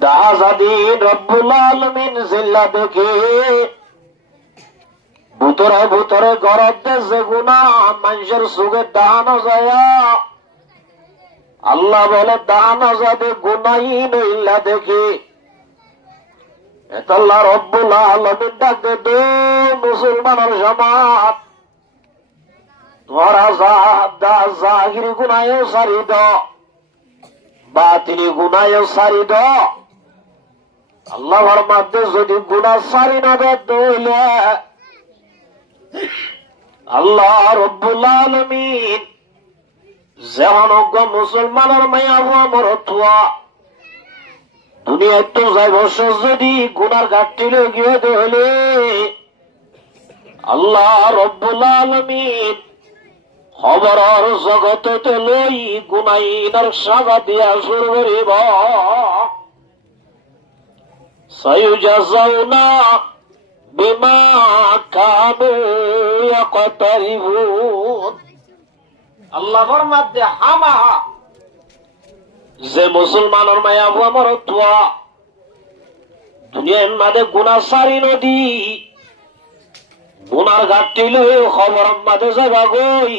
দাহাজাদিন রব্বুল আলামিন জিল্লা দেখে ভুতরে ভুতরে গরব দেশে গুনা মানুষের সুখে দাহানো যায়। আল্লাহ বলে দাহানো যাবে গুনাই নইল্লা দেখে। আল্লাহ রব্বুল আলামিন ডাকে দে মুসলমানের সমাজ, তোরা জাহির গুনায়ও সারি দ, বাতিল গুনায়ও সারি দ। আল্লাহর মধ্যে যদি গুনাহ সারি না দইলে আল্লাহ রব্বুল আলামিন যেমন মুসলমানের মায়া মরতুয়া দুনিয়ায় তো যাই বছর যদি গুনার ঘাটতি গিয়ে দইলে আল্লাহ রব্বুল আলামিন খবরের জগতে লই গুনাইনার সাজা দিয়া শুরু করিব। সায়ুজাযাউনা বিমা কানু ইয়াকতারিবুন। আল্লাহর মধ্যে হামা যে মুসলমানের মায়া আমার তোয়া দুনিয়ার মাঝে গুনাহ সারি নদী গুনার ঘাটতি লই খবর মাঝে যাবা গই